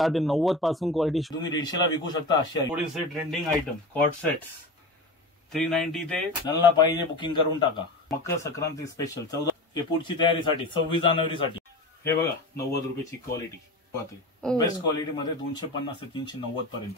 90 पासून क्वालिटी तुम्ही 150 ला विकू शकता. अशी आहे थोडेसे ट्रेंडिंग आयटम कॉट सेट्स 390 ते नल्ला पाहिजे बुकिंग करून टाका. मकर संक्रांती स्पेशल 14 हे पुढची तयारीसाठी 26 जानेवारीसाठी. हे बघा 90 रुपयाची क्वालिटी बेस्ट क्वालिटी मध्ये 250 ते 390 पर्यंत.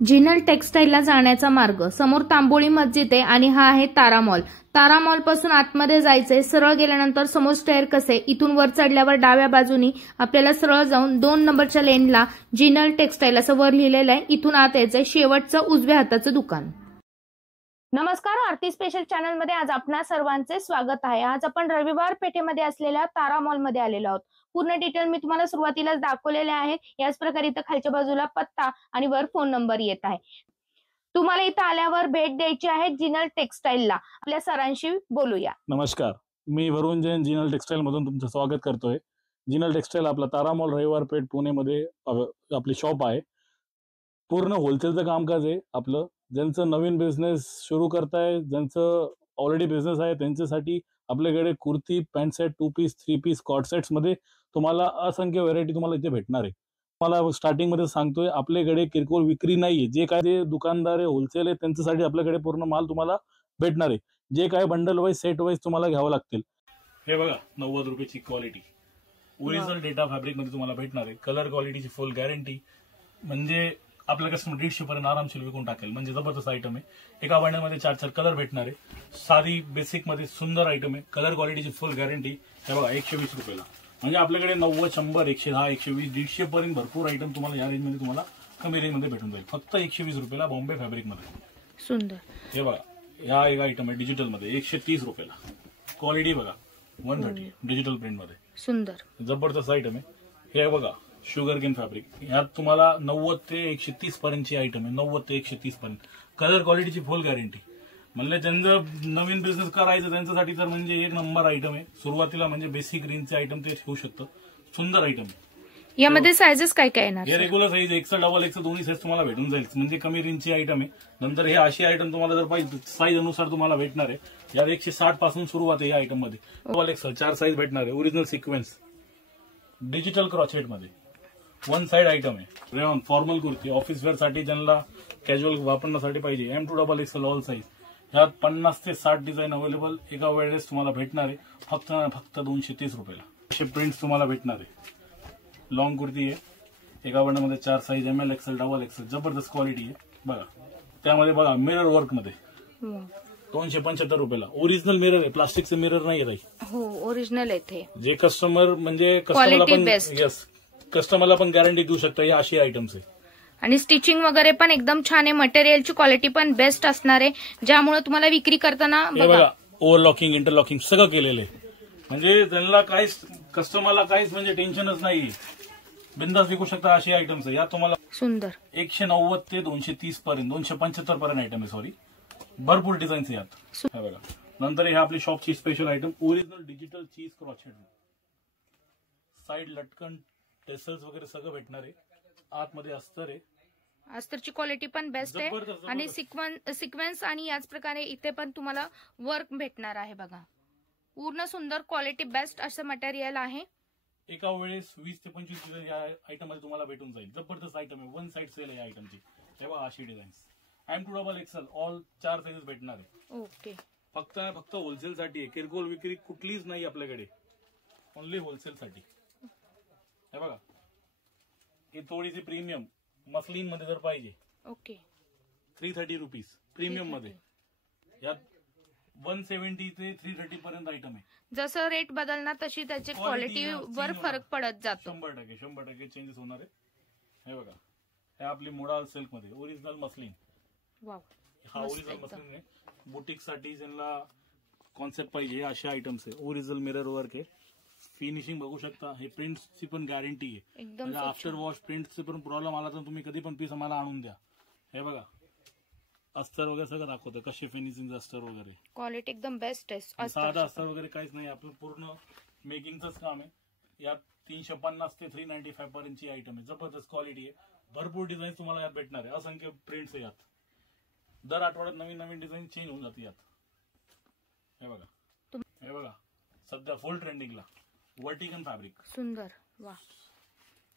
जिनल टेक्सटाईलला जाण्याचा मार्ग समोर तांबोळी मस्जिद आहे आणि हा आहे तारा मॉल. तारा मॉल पासून आतमध्ये जायचंय. सरळ गेल्यानंतर समोर स्टेअर कसे इथून वर चढल्यावर डाव्या बाजूनी आपल्याला सरळ जाऊन 2 नंबरच्या लेनला जिनल टेक्सटाईल असं वर लिहिलेलं आहे. इथून आत यायचंय. शेवटचं उजव्या हाताचं दुकान. नमस्कार, आरती स्पेशल चॅनल मध्ये आज आपणा सर्वांचे स्वागत आहे. आज आपण रविवार पेठेमध्ये असलेल्या तारा मॉल मध्ये आलेलो आहोत. पूर्ण डिटेल मी तुम्हाला सुरुवातीलाच दाखवलेले आहे. याच प्रकारे इथं खालच्या बाजूला पत्ता आणि वर फोन नंबर येत आहे. तुम्हाला इथं आल्यावर भेट द्यायची आहे जिनल टेक्सटाईलला. आपल्या सरांशी बोलूया. नमस्कार, मी वरुण जैन जिनल टेक्सटाईल मधून तुमचं स्वागत करतोय. जिनल टेक्सटाईल आपला तारा मॉल रविवार पेठ पुणे मध्ये आपली शॉप आहे. पूर्ण होलसेलचं कामकाज आहे आपलं. ज्यांचं नवीन बिझनेस सुरू करताय, ज्यांचं ऑलरेडी बिझनेस आहे त्यांच्यासाठी आपल्याकडे kurti, pant set, 2 piece, 3 piece, coat sets मध्ये तुम्हाला असंख्य व्हरायटी तुम्हाला इथे भेटणार आहे. मला स्टार्टिंग मध्ये सांगतोय आपल्याकडे किरकोळ विक्री नाहीये. जे काय ते दुकानदार आहे, होलसेल आहे, त्यांच्यासाठी आपल्याकडे पूर्ण माल तुम्हाला भेटणार आहे. जे काय बंडल वाईज, सेट वाईज तुम्हाला घ्यावं लागतील. हे बघा 90 रुपयाची क्वालिटी ओरिजिनल डेटा फॅब्रिक मध्ये तुम्हाला भेटणार आहे. कलर क्वालिटीची फुल गॅरंटी. म्हणजे आपला कस्टमर 150 पर्यंत आरामशीर विकून टाकेल. म्हणजे जबरदस्त आयटम आहे. एका बंडलमध्ये 4 कलर भेटणार आहे. साधी बेसिक मध्ये सुंदर आयटम आहे. कलर क्वालिटीची फुल गॅरंटी. हे बघा 120 रुपयाला. म्हणजे आपल्याकडे 90, 100, 110, 120, 150 पर्यंत भरपूर आयटम तुम्हाला या रेंजमध्ये तुम्हाला कमी रेंजमध्ये भेटून जाईल. फक्त 120 रुपयाला बॉम्बे फॅब्रिक मध्ये. सुंदर. हे बघा हा एक आयटम आहे डिजिटल मध्ये 130 रुपयाला. क्वालिटी बघा 130 डिजिटल प्रिंट मध्ये. सुंदर जबरदस्त आयटम आहे. हे बघा शुगर केन फॅब्रिक. यात तुम्हाला 90 ते 130 पर्यंतची आयटम आहे. 90 ते 130 पर्यंत. कलर क्वालिटीची फुल गॅरंटी. म्हणजे ज्यांचं नवीन बिझनेस करायचं त्यांच्यासाठी तर म्हणजे एक नंबर आयटम आहे. सुरुवातीला म्हणजे बेसिक रेंजचे आयटम ते ठेवू शकतं. सुंदर आयटम आहे. यामध्ये साइजेस काय काय येणार? हे regular size XL, double XL दोन्ही साईज तुम्हाला भेटून जाईल. म्हणजे कमी रेंजची आयटम आहे. नंतर हे अशी आयटम तुम्हाला जर पाहिजे साईज अनुसार तुम्हाला भेटणार आहे. यात 160 पासून सुरुवात आहे या आयटम मध्ये. डबल एक्सेल 4 साईज भेटणार आहे. ओरिजिनल सिक्वेन्स डिजिटल क्रॉचेट मध्ये. 1 साइड आयटम आहे. Rayon formal kurti office wear साठी ज्यांना कॅज्युअल वापरण्यासाठी पाहिजे. M2 XXL all size. यात 50 ते 60 डिझाईन अवेलेबल एका वेळेस तुम्हाला भेटणार आहे. फक्त 230 रुपयाला. असे प्रिंट्स तुम्हाला भेटणार आहे. लॉंग कुर्ती आहे. एका बंडलमध्ये 4 size ML, XL, double XL. जबरदस्त क्वालिटी आहे. बघा त्यामध्ये बघा मिरर वर्क मध्ये 275 रुपयाला. ओरिजिनल मिरर आहे. प्लास्टिकचे मिरर नाही आहे. हो ओरिजिनल आहे. जे कस्टमर म्हणजे कस्टमरला पण यस कस्टमरला पण गॅरंटी देऊ शकता. या अशी आयटम्स आहे. आणि स्टिचिंग वगैरे पण एकदम छान आहे. मटेरियलची क्वालिटी पण बेस्ट असणार आहे. ज्यामुळे तुम्हाला विक्री करताना बघा ओव्हरलॉकिंग, इंटरलॉकिंग सगळं केलेलं आहे. म्हणजे त्यांना काहीच कस्टमरला काहीच म्हणजे टेन्शनच नाही. बिंदास विकू शकता अशी आयटम्स आहे. या तुम्हाला सुंदर 190 ते 230 पर्यंत 275 पर्यंत आयटम आहे. सॉरी भरपूर डिझाईन्स यात. बघा नंतर हे आपली शॉपची स्पेशल आयटम ओरिजिनल डिजिटल चीज क्रॉचेट. साईड लटकन टेसल्स वगैरे सगळं भेटणार आहे. आतमध्ये अस्तर आहे. अस्तरची क्वालिटी पण बेस्ट आहे. आणि सिक्वेन्स आणि याच प्रकारे इथे पण तुम्हाला वर्क भेटणार आहे. बघा पूर्ण सुंदर क्वालिटी बेस्ट असं मटेरियल आहे. एका वेळेस 20 ते 25 डिझाईन या आयटम मध्ये तुम्हाला भेटून जाईल. जबरदस्त आयटम आहे. 1 साइड सेल आहे या आयटमची. तेव्हा अशी designs M2 XXL all 4 sizes भेटणार आहे. ओके. फक्त होलसेल साठी आहे. किरकोळ विक्री कुठलीच नाही आपल्याकडे. ओनली होलसेल साठी. हे बघा ही थोडीशी प्रीमियम मस्लिन मध्ये जर पाहिजे. ओके. 330 रुपीज प्रीमियम मध्ये. यात 170 ते 330 पर्यंत आयटम आहे. जसं रेट बदलणार तशी त्याची क्वालिटी वर फरक पडत जातो. 100% चेंजेस होणार आहे. हे बघा हे आपली मोडाल सिल्क मध्ये ओरिजिनल मस्लिन. वाव हा ओरिजिनल मस्लिन आहे. बुटीक साठी ज्यांना कॉन्सेप्ट पाहिजे अशा आयटम्स आहे. ओरिजिनल मिरर वर्क आहे. फिनिशिंग बघू शकता. हे प्रिंट्सची पण गॅरंटी आहे. म्हणजे आफ्टर वॉश प्रिंटचे पण प्रॉब्लेम आला तर तुम्ही कधी पण पीस आम्हाला आणून द्या. हे बघा अस्तर वगैरे सगळं दाखवतं कसे फिनिशिंग अस्तर वगैरे. क्वालिटी एकदम बेस्ट आहे. साधा अस्तर वगैरे काहीच नाही. आपलं पूर्ण मेकिंगचंच काम आहे. यात 350 ते 395 पर्यंतची आयटम आहे. जबरदस्त क्वालिटी आहे. भरपूर डिझाईन तुम्हाला यात भेटणार आहे. असंख्य प्रिंट्स आहे यात. दर आठवड्यात नवीन नवीन डिझाईन चेंज होऊन जाते यात. हे बघा सध्या फुल ट्रेंडिंगला वर्टिकन फॅब्रिक. सुंदर. वा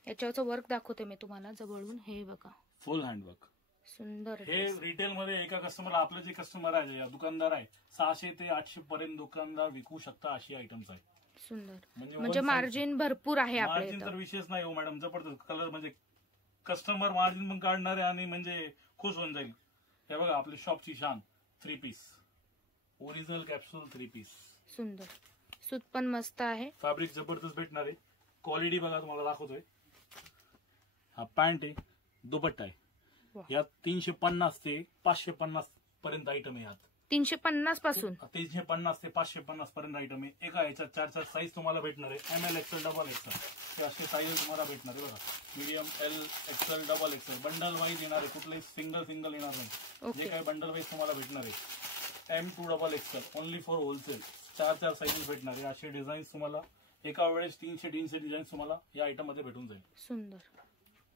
याच्यावरचं वर्क दाखवते मी तुम्हाला जवळून. हे बघा, फुल हँडवर्क. सुंदर हे रिटेल मध्ये एका कस्टमर, आपलं जे कस्टमर आहे, जे दुकानदार आहे, 600 ते 800 पर्यंत दुकानदार विकू शकता अशी आयटम्स आहे. सुंदर, म्हणजे म्हणजे मार्जिन भरपूर आहे आपल्या मार्जिन तर इथं. विशेष नाही हो मॅडम, जबरदस्त कलर, म्हणजे कस्टमर मार्जिन पण काढणार आहे आणि म्हणजे खुश होऊन जाईल. हे बघा आपली शॉपची शान 3 पीस, ओरिजिनल कॅप्सूल 3 पीस. सुंदर, सूत पण मस्त आहे. फॅब्रिक जबरदस्त भेटणार आहे. क्वालिटी बघा तुम्हाला दाखवतोय. हा पॅन्ट आहे, दुपट्टा आहे. वा. यात 350 ते 550 पर्यंत आयटम आहे. यात 350 पासून 350 ते 550 पर्यंत आयटम आहे. एका ह्याच्यात 4 साईज तुम्हाला भेटणार आहे. ML XL डबल XL हे असे साईज तुम्हाला भेटणार आहे. बघा, medium, L, XL, double XL bundle wise येणार आहे, कुठलेही सिंगल येणार नाही. जे काही बंडल वाईज तुम्हाला भेटणार आहे. M2 double XL only for wholesale 4 sizes भेटणार आहे. असे डिझाईन्स तुम्हाला एका वेळेस 300 डिझाईन्स तुम्हाला या आयटम मध्ये भेटून जाईल. सुंदर.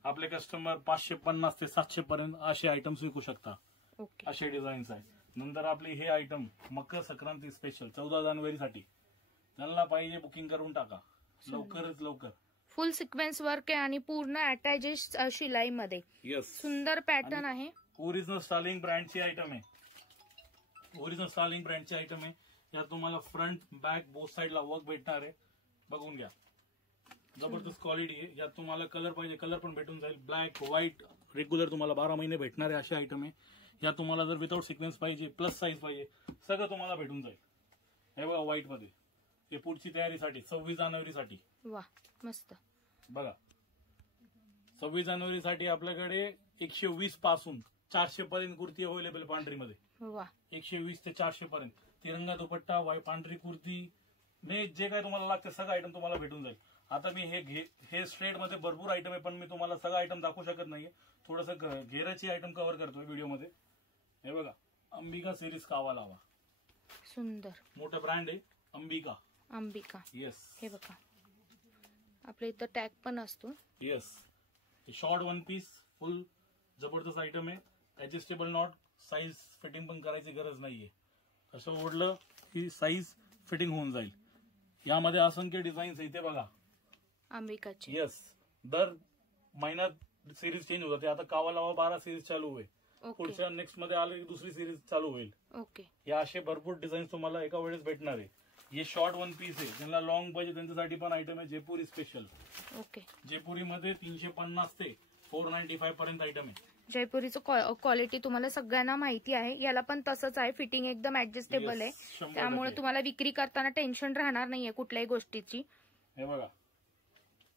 आपले कस्टमर 550 ते 700 पर्यंत असे आयटम्स विकू शकता. ओके, असे डिझाईन्स आहे. नंतर आपले हे आयटम मकर संक्रांती स्पेशल 14 जानेवारीसाठी ज्यांना पाहिजे बुकिंग करून टाका लवकरच लवकर. फुल सिक्वेन्स वर्क आहे आणि पूर्ण अटॅच शिलाई मध्ये. येस, सुंदर पॅटर्न आहे. ओरिजिनल स्टार्लिंग ब्रँडची आयटम आहे. ओरिजिनल स्टार्लिंग ब्रँडची आयटम आहे. यात तुम्हाला फ्रंट बॅक बोथ साईडला वर्क भेटणार आहे. बघून घ्या, जबरदस्त क्वालिटी आहे. यात तुम्हाला कलर पाहिजे कलर पण भेटून जाईल. ब्लॅक, व्हाईट रेग्युलर तुम्हाला 12 महिने भेटणार आहे अशी आयटम आहे. यात तुम्हाला जर विदाउट सिक्वेन्स पाहिजे, प्लस साईज पाहिजे, सगळं तुम्हाला भेटून जाईल. हे बघा व्हाईट मध्ये, हे पुढची तयारीसाठी 26 जानेवारीसाठी. वा, मस्त. बघा 26 जानेवारीसाठी आपल्याकडे 120 पासून 400 पर्यंत कुर्ती अवेलेबल पांढरीमध्ये. वा, 120 ते 400 पर्यंत तिरंगा दुपट्टा, पांढरी कुर्ती, ने जे काय तुम्हाला लागते सगळं आयटम तुम्हाला भेटून जाईल. आता मी हे स्ट्रेट मध्ये भरपूर आयटम आहे, पण मी तुम्हाला सगळं आयटम दाखवू शकत नाहीये. थोडंसं घेराची आयटम कव्हर करतोय व्हिडिओमध्ये. हे बघा, अंबिका सिरीज कावा लावा, सुंदर मोठं ब्रँड आहे अंबिका. येस, हे बघा, आपल्या इथं टॅग पण असतो. Yes, short one piece full जबरदस्त आयटम आहे. ऍडजस्टेबल नॉट, साईज फिटिंग पण करायची गरज नाहीये. असं ओढलं की साईज फिटिंग होऊन जाईल. यामध्ये असंख्य डिझाईन्स आहे. इथे बघा अंबिकाची. येस, दर महिन्यात सिरीज चेंज होतात. आता कावा लावा 12 सिरीज चालू आहे. पुढच्या नेक्स्ट मध्ये आलं की दुसरी सिरीज चालू होईल. ओके, या असे भरपूर डिझाईन्स तुम्हाला एका वेळेस भेटणार आहे. हे शॉर्ट वन पीस आहे. ज्यांना लॉंग पाहिजे त्यांच्यासाठी पण आयटम आहे. जयपुरी स्पेशल. ओके, जयपुरीमध्ये 350 ते 495 पर्यंत आयटम आहे. जयपुरीचं क्वालिटी तुम्हाला सगळ्यांना माहिती आहे. याला पण तसंच आहे, फिटिंग एकदम ऍडजस्टेबल आहे. 100%. त्यामुळे तुम्हाला विक्री करताना टेन्शन राहणार नाहीये कुठल्याही गोष्टीची. हे बघा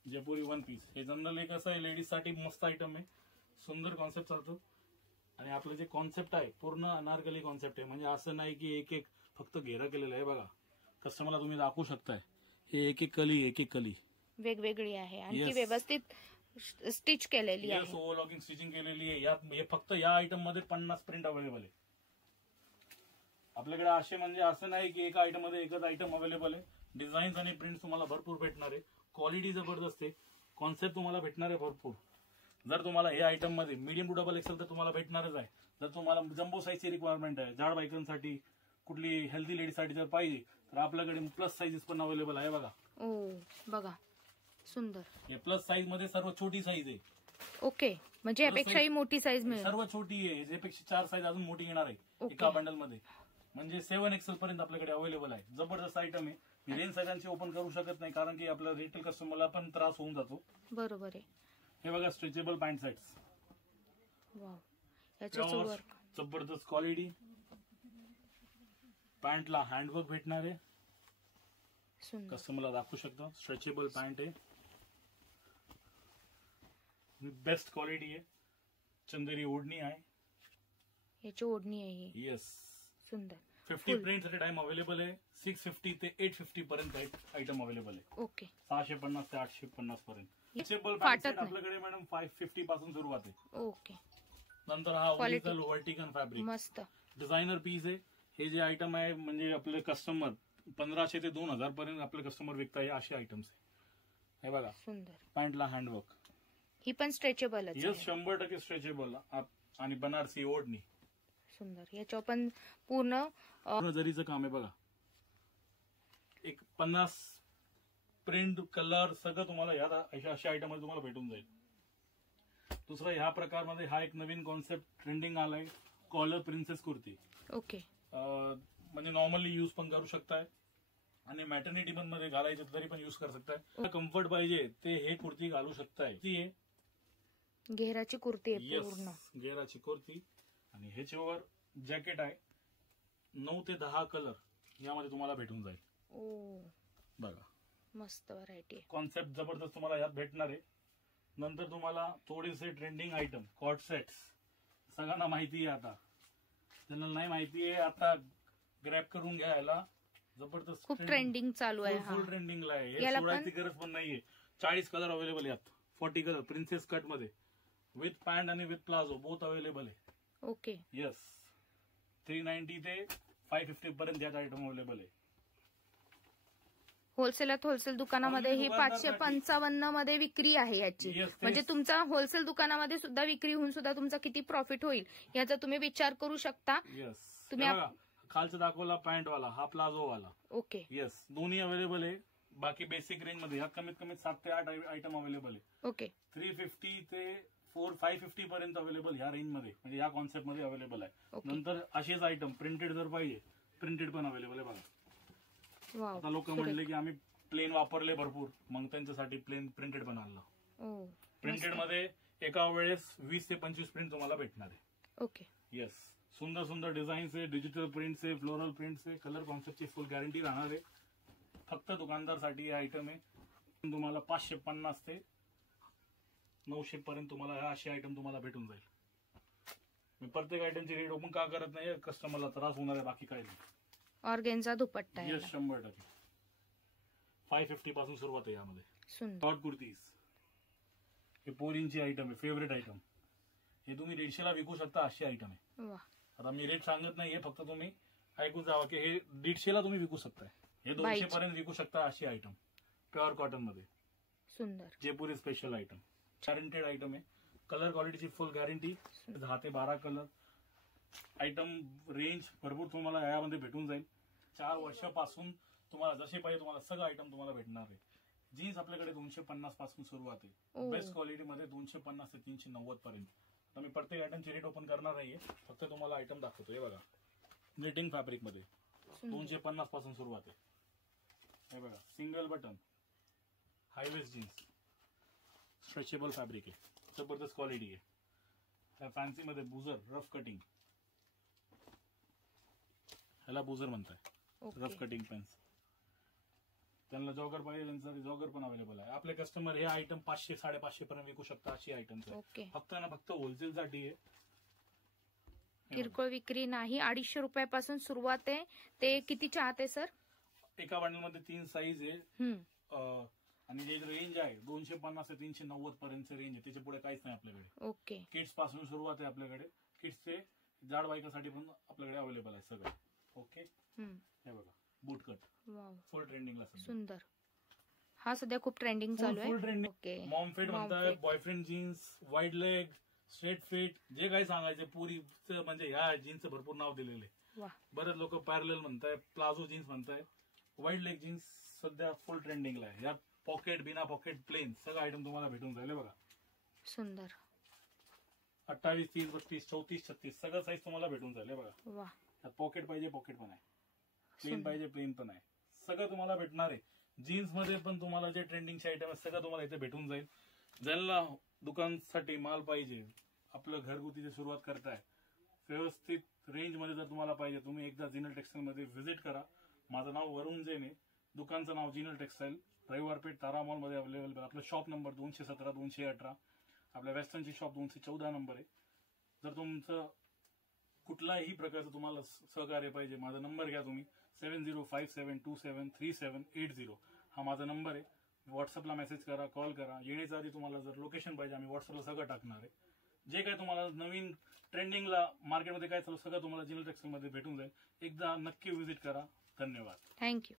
जयपुरी वन पीस, हे जनरली कसं आहे लेडीज साठी मस्त आयटम आहे. सुंदर कॉन्सेप्ट चालतो. आणि आपलं जे कॉन्सेप्ट आहे पूर्ण अनारकली कॉन्सेप्ट आहे. म्हणजे असं नाही की एक फक्त घेरा केलेलं आहे. बघा कस्टमरला तुम्ही दाखवू शकताय, हे एक कली वेगवेगळी आहे आणि ती Yes. व्यवस्थित स्टिच केलेली आहे. ओव्हरलॉकिंग स्टिचिंग केलेली आहे. यात हे फक्त या आयटम मध्ये 50 प्रिंट अवेलेबल आहे आपल्याकडे. असे म्हणजे असं नाही की एका आयटम मध्ये एकच आयटम अवेलेबल आहे. डिझाईन्स आणि प्रिंट तुम्हाला भरपूर भेटणार आहे. क्वालिटी जबरदस्त आहे. कॉन्सेप्ट तुम्हाला भेटणार आहे भरपूर. जर तुम्हाला हे आयटम मध्ये मीडियम टू डबल एक्सेल तर तुम्हाला भेटणारच आहे. जर तुम्हाला जम्बो साईजची रिक्वायरमेंट आहे, जाड बायकांसाठी, कुठली हेल्दी लेडीसाठी जर पाहिजे तर आपल्याकडे प्लस साईजेस पण अवेलेबल आहे. बघा बघा, सुंदर. हे प्लस साईज मध्ये सर्व छोटी साईज आहे. ओके, म्हणजे यापेक्षाही मोठी साईज मिळेल. सर्व छोटी आहे. यापेक्षा 4 साईज अजून मोठी येणार आहे एका बंडल मध्ये. म्हणजे 7 XL पर्यंत आपल्याकडे अवेलेबल आहे. जबरदस्त आयटम आहे. रेंज साईजांची ओपन करू शकत नाही कारण की आपल्या रिटेल कस्टमरला पण त्रास होऊन जातो. बरोबर आहे. हे बघा स्ट्रेचेबल पॅन्ट सेट्स. वाव, याच्याचं वर्क जबरदस्त क्वालिटी. पॅन्टला हँडवर्क भेटणार आहे. सुंदर, कस्टमरला दाखवू शकतो. स्ट्रेचेबल पॅन्ट आहे, बेस्ट क्वालिटी आहे. चंदेरी ओढणी आहे. याची ओढणी आहे. येस, सुंदर. 50 प्रिंट साठी टाइम अवेलेबल आहे. 650 ते 850 पर्यंत आयटम अवेलेबल आहे. ओके, 650 ते 850 पर्यंत. स्ट्रेचेबल फाटत पॅन्ट नाही. आपल्याकडे मॅडम 550 पासून सुरुवात आहे. ओके, नंतर हा Quality. ओरिजिनल वर्टिकन फॅब्रिक मस्त. डिझायनर पीस आहे. हे जे आयटम आहे म्हणजे आपले कस्टमर 1500 ते 2000 पर्यंत आपले कस्टमर विकताय असे आयटम्स आहे. हे बघा सुंदर. पॅन्टला हँडवर्क. ही पण स्ट्रेचेबलच आहे. 100% स्ट्रेचेबल आणि बनारसी ओढणी. सुंदर. याच्यावर पण पूर्ण जरीचं काम आहे. बघा एक 50 प्रिंट कलर सगळं तुम्हाला ह्या अशा आयटम मध्ये तुम्हाला भेटून जाईल. दुसरा ह्या प्रकारमध्ये हा एक नवीन कॉन्सेप्ट ट्रेंडिंग आलाय, कॉलर प्रिन्सेस कुर्ती. ओके. म्हणजे नॉर्मली यूज पण करू शकताय आणि मॅटर्निटी पण मध्ये घालायचं तरी पण यूज करू शकताय. कम्फर्ट पाहिजे ते हे कुर्ती घालू शकताय. ती आहे घेराची कुर्ती आहे पूर्ण. घेराची कुर्ती आणि ह्याच्यावर जॅकेट आहे. 9 ते 10 कलर यामध्ये तुम्हाला भेटून जाईल. ओ बघा मस्त व्हरायटी आहे. कॉन्सेप्ट जबरदस्त तुम्हाला यात भेटणार आहे. नंतर तुम्हाला थोडेसे ट्रेंडिंग आयटम कॉट सेट्स सगळ्यांना माहिती आहे. आता ज्यांना नाही माहिती आहे आता ग्रॅब करून घ्यायला. जबरदस्त खूप ट्रेंडिंग चालू आहे. फुल ट्रेंडिंगला आहे. हे याला सोडायची गरज पण नाहीये. 40 कलर अवेलेबल यात. 40 कलर प्रिन्सेस कट मध्ये विथ पॅन्ट आणि विथ प्लाझो बोथ अवेलेबल आहे. ओके. येस 390 ते 550 पर्यंत यात आयटम अवेलेबल आहे. होलसेल दुकानामध्ये ही 555 मध्ये विक्री आहे याची. म्हणजे तुमचा होलसेल दुकानामध्ये सुद्धा विक्री होऊन सुद्धा तुमचा किती प्रॉफिट होईल याचा तुम्ही विचार करू शकता. येस तुम्ही खालचा दाखवला पॅन्ट वाला, हा प्लाझो वाला. ओके. येस दोन्ही अवेलेबल आहे. बाकी बेसिक रेंज मध्ये ह्या कमीत कमी 7 ते 8 आयटम अवेलेबल आहे. ओके. 350 ते 550 पर्यंत अवेलेबल ह्या रेंज मध्ये म्हणजे या कॉन्सेप्ट मध्ये अवेलेबल आहे. नंतर असेच आयटम प्रिंटेड जर पाहिजे प्रिंटेड पण अवेलेबल आहे. बघा आता लोक म्हणले की आम्ही प्लेन वापरले भरपूर, मग त्यांच्यासाठी प्लेन प्रिंटेड पण आणलं. प्रिंटेड मध्ये एका वेळेस 20 ते 25 प्रिंट तुम्हाला भेटणार आहे. ओके. येस सुंदर सुंदर डिझाईन्स आहे, डिजिटल प्रिंट्स आहे, फ्लोरल प्रिंट्स आहे, कलर कॉन्सेप्टची फुल गॅरंटी राहणार आहे. फक्त दुकानदारसाठी हे आयटम आहे. तुम्हाला 550 ते 900 पर्यंत तुम्हाला असे आयटम तुम्हाला भेटून जाईल. मी प्रत्येक आयटमची रेट ओपन का करत नाही, कस्टमरला त्रास होणार आहे, बाकी काही नाही. ऑर्गेन्झा दुपट्टा आहे. येस 100%. 550 पासून सुरुवात आहे यामध्ये. शॉर्ट कुर्तीज हे पोरींची आयटम आहे, फेवरेट आयटम. हे तुम्ही 150ला विकू शकता अशी आयटम आहे. आता मी रेट सांगत नाहीये, फक्त तुम्ही ऐकून जावा की हे 150ला तुम्ही विकू शकताय. हे 200 पर्यंत विकू शकता अशी आयटम प्युअर कॉटन मध्ये. सुंदर जयपुरी स्पेशल आयटम, गॅरंटेड आयटम आहे. कलर क्वालिटीची फुल गॅरंटी. 10 ते 12 कलर आयटम रेंज भरपूर तुम्हाला यामध्ये भेटून जाईल. 4 वर्षापासून तुम्हाला जसे पाहिजे तुम्हाला सगळं आयटम तुम्हाला भेटणार आहे. जीन्स आपल्याकडे 250 पासून सुरुवात आहे. बेस्ट क्वालिटीमध्ये 250 ते 390 पर्यंत. आता मी प्रत्येक आयटमची रेट ओपन करणार नाहीये, फक्त तुम्हाला आयटम दाखवतो. हे बघा निटिंग फॅब्रिक मध्ये 250 पासून सुरुवात आहे. हे बघा single button high waist jeans stretchable fabric आहे, जबरदस्त क्वालिटी आहे. त्या फॅन्सी मध्ये बुजर रफ कटिंग, ह्याला बुजर म्हणताय रफ कटिंग पेन्स. त्यांना जॉगर पाहिजे त्यांचा जॉगर पण अवेलेबल आहे. आपले कस्टमर हे आयटम 500-550 पर्यंत विकू शकता अशी आयटम फक्त ना फक्त होलसेलसाठी आहे. किरकोळ विक्री नाही. 250 रुपयापासून सुरुवात आहे. ते किती चाहते सर? एका बंडल मध्ये 3 साईज आहे आणि जे रेंज आहे 250 ते 390 पर्यंत रेंज आहे. त्याच्या पुढे काहीच नाही आपल्याकडे. ओके. किड्स पासून सुरुवात आहे आपल्याकडे. किड्सचे जाड बायकासाठी पण आपल्याकडे अवेलेबल आहे सगळं. ओके. हे बघा बूट कट फुल ट्रेंडिंगला. सुंदर. हा सध्या खूप ट्रेंडिंग चालू आहे. Full trending. मॉम फिट म्हणताय, boyfriend jeans, wide leg, straight fit, जे काही सांगायचे पुरीचं म्हणजे ह्या जीन्सचं भरपूर नाव दिलेले. बरेच लोक पॅरल म्हणताय, प्लाझो जीन्स म्हणताय. वाईड लेग जीन्स सध्या फुल ट्रेंडिंगला आहे. यात पॉकेट बिना पॉकेट प्लेन सगळं आयटम तुम्हाला भेटून जाईल. बघा सुंदर. 28, 30, 32, 34, 36 सगळं साईज तुम्हाला भेटून जाईल. बघा यात पॉकेट पाहिजे पॉकेट पण आहे, प्लेन पाहिजे प्लेन पण आहे, सगळं तुम्हाला भेटणार आहे. जीन्स मध्ये पण तुम्हाला जे ट्रेंडिंगचे आयटम आहे सगळं तुम्हाला इथे भेटून जाईल. ज्यांना दुकानसाठी माल पाहिजे, आपलं घरगुतीची सुरुवात करताय, व्यवस्थित रेंज मध्ये जर तुम्हाला पाहिजे, तुम्ही एकदा जिनल टेक्सटाईल मध्ये व्हिजिट करा. माझं नाव वरुण जैन आहे. दुकानचं नाव जिनल टेक्सटाईल, रविवार पेठ तारा मॉल मध्ये अवेलेबल. आपलं शॉप नंबर 217, 218. आपल्या वेस्टर्नची शॉप 214 नंबर आहे. जर तुमचं कुठलाही प्रकारचं तुम्हाला सहकार्य पाहिजे, माझा नंबर घ्या तुम्ही 7057273780. हा माझा नंबर आहे. व्हॉट्सअपला मेसेज करा, कॉल करा. येण्याच्या आधी तुम्हाला जर लोकेशन पाहिजे आम्ही व्हॉट्सअपला सगळं टाकणार आहे. जे काय तुम्हाला नवीन ट्रेंडिंगला मार्केटमध्ये काय चालू सगळं तुम्हाला जिनल टेक्सटाईल मध्ये भेटून जाईल. एकदा नक्की व्हिजिट करा. धन्यवाद. थँक्यू.